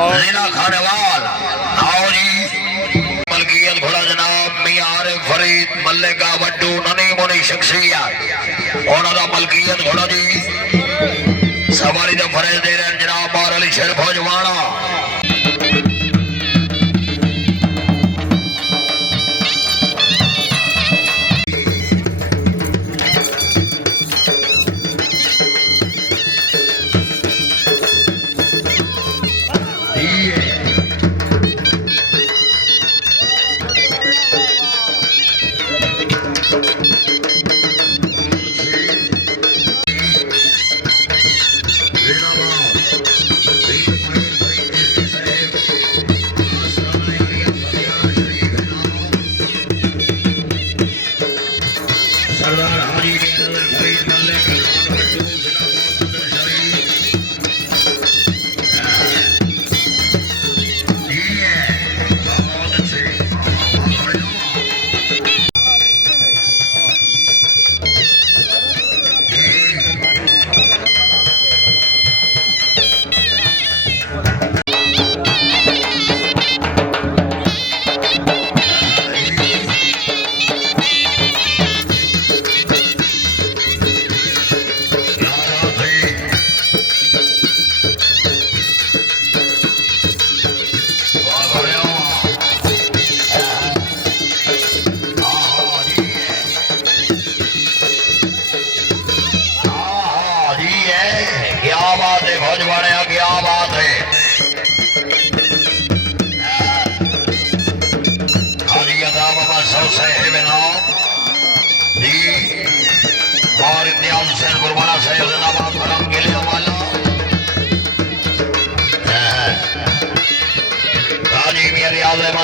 जिला खानेवाल आओ जी मलकियत घोड़ा जनाब मियां आरिफ फरीद मल्लिका वड्डू ननी मुनी शख्सियत ओना मलकियत घोड़ा जी सवारी दा फरेज दे रहे जनाब बार अली शेर फौजवाना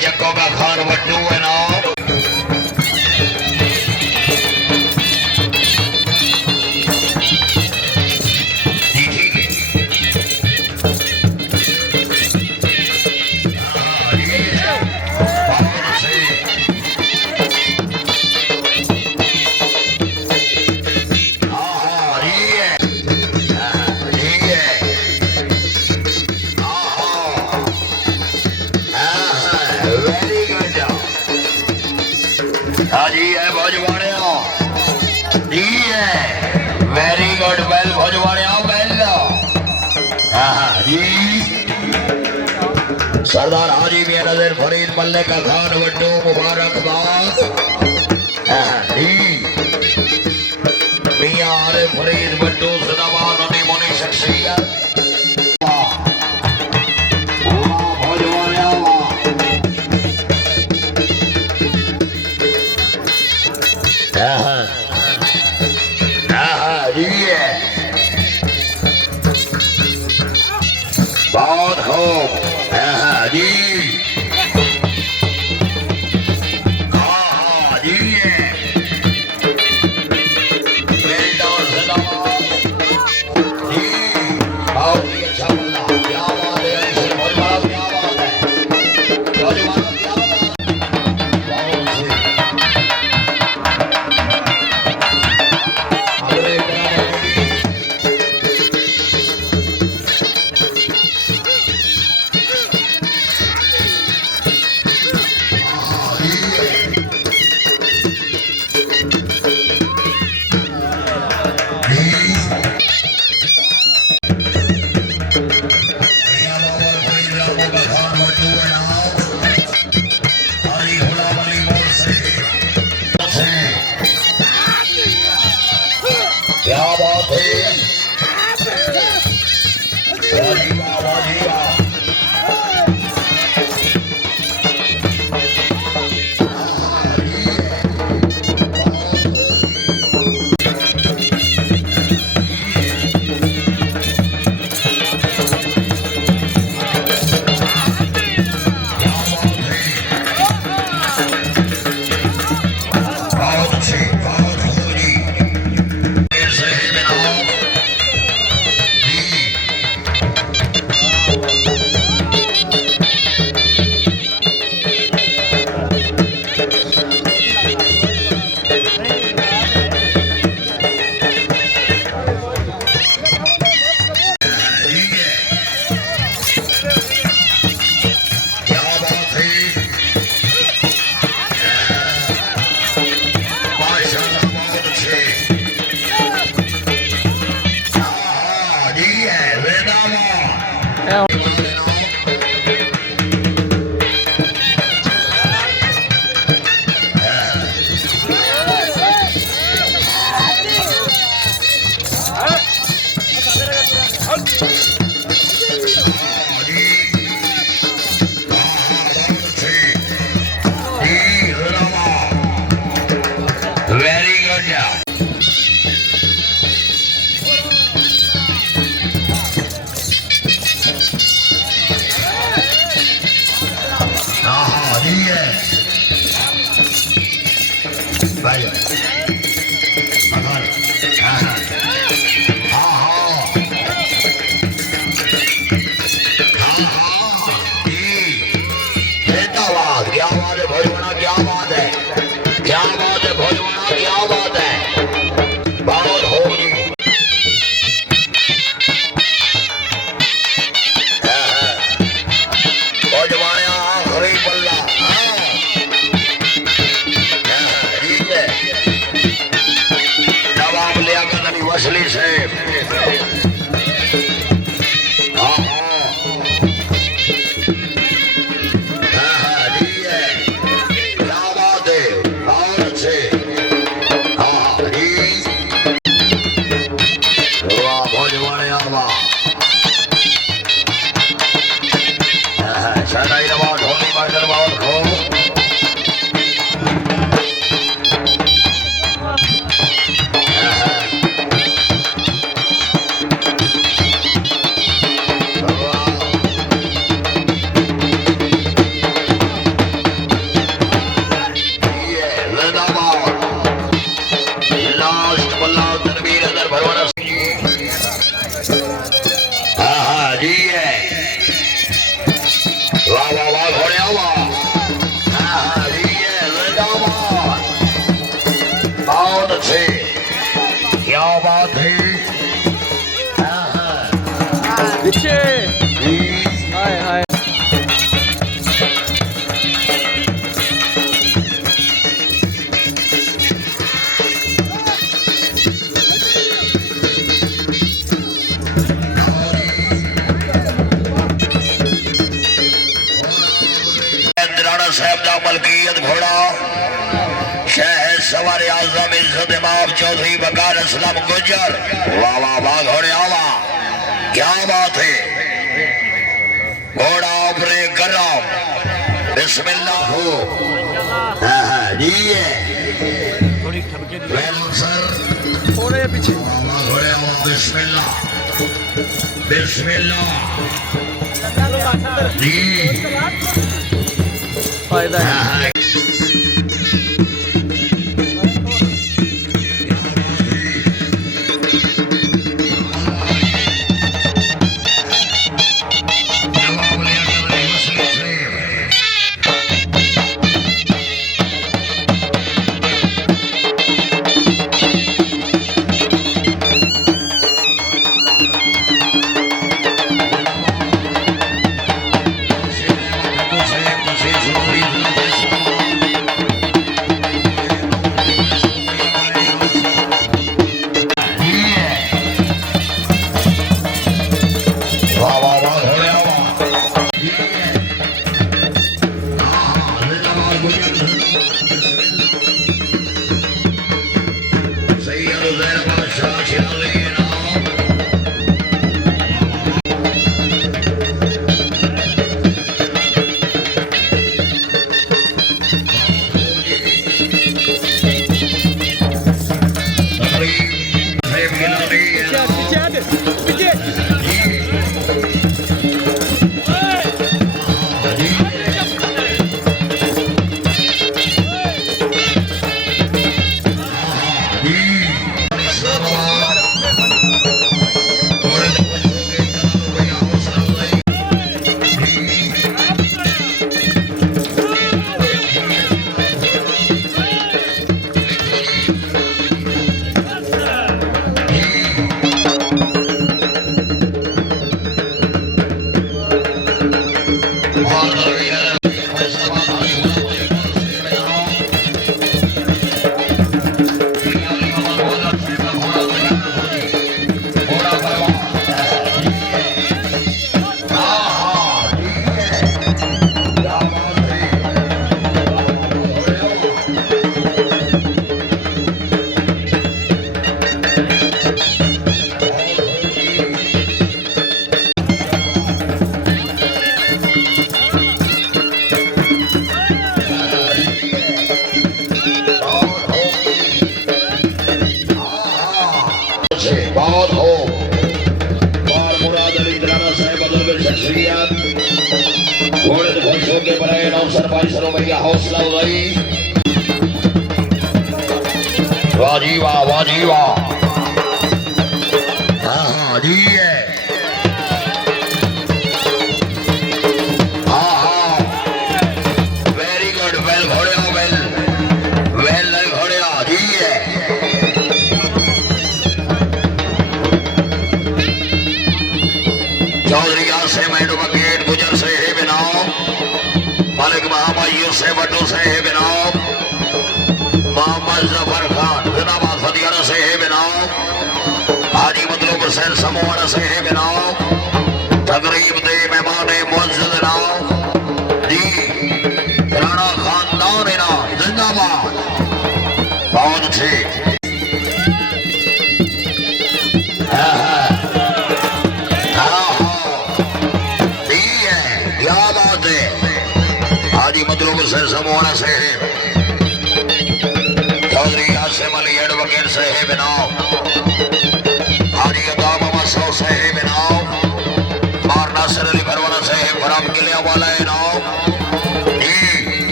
जग्गों का खान वड्डू है ना वेरी गुड वेल भोजवाड़े सरदार हाजी मियां नजर फरीद मल्लिका खान वड्डू मुबारकबाद मियां आरिफ फरीद वड्डू सदाबाद ननी मुनी शख्सियत बहुत खूब जी सदाई रवा ढोली बाजर बावल खो साहब का मलकियत घोड़ा शहर सवार आजम इज्जत इमाम चौधरी बकार असलम गुजर वाह वाह वाह घोड़े आवा क्या बात है घोड़ा अपने गरम बिस्मिल्लाह हो जी सर थोड़े पीछे घोड़े आवा बिस्मिल्लाह बिस्मिल्लाह जी फायदा है बहुत हो और मुराद अली दराना साहब बदल शख्सियत घोड़े घोषों के बड़े नौसर भाई सरो भैया हौसला उदाई वाजी वाह हाँ जी है हाँ वेरी गुड वेल घोड़े वेल घोड़े जी है चौधरी से मैडो गेट गुजर से है बिनाओ मालिक महामाइयों से बड्डो से है बिनाओ मोहम्मद जफर खान जिंदाबाद फतियारा से है बिनाओ हाजी मतलब हुसैन समोहरा से है बिनाओ तकरीब दे मेहमान मुअज्जज नाओ जी राणा खानदान ना जिंदाबाद बहुत अच्छे क्या बात है ग्रुप से समूह से चौधरी आसिम अली एडवोकेट साहेब नाव हाजी अदाम मसौ साहेब नाव मार नासिर अली भरवाना साहेब फराम किले वाला नाव